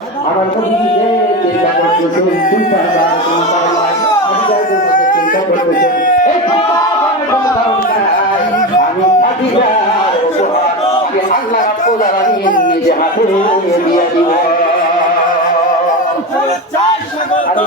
আমার প্রতি যে চিন্তা করতেছেন চিন্তা চিন্তা করতেছেন আমি আল্লাহ নিজে হাতে দিয়ে দিব আমি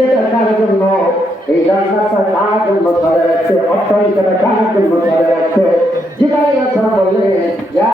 এটা কার জন্য। এই জান্নাতটা কার জন্য ধরে রাখছে অট্টালিকাটা কার জন্য ধরে রাখছে জিগাই আসলাম বললেন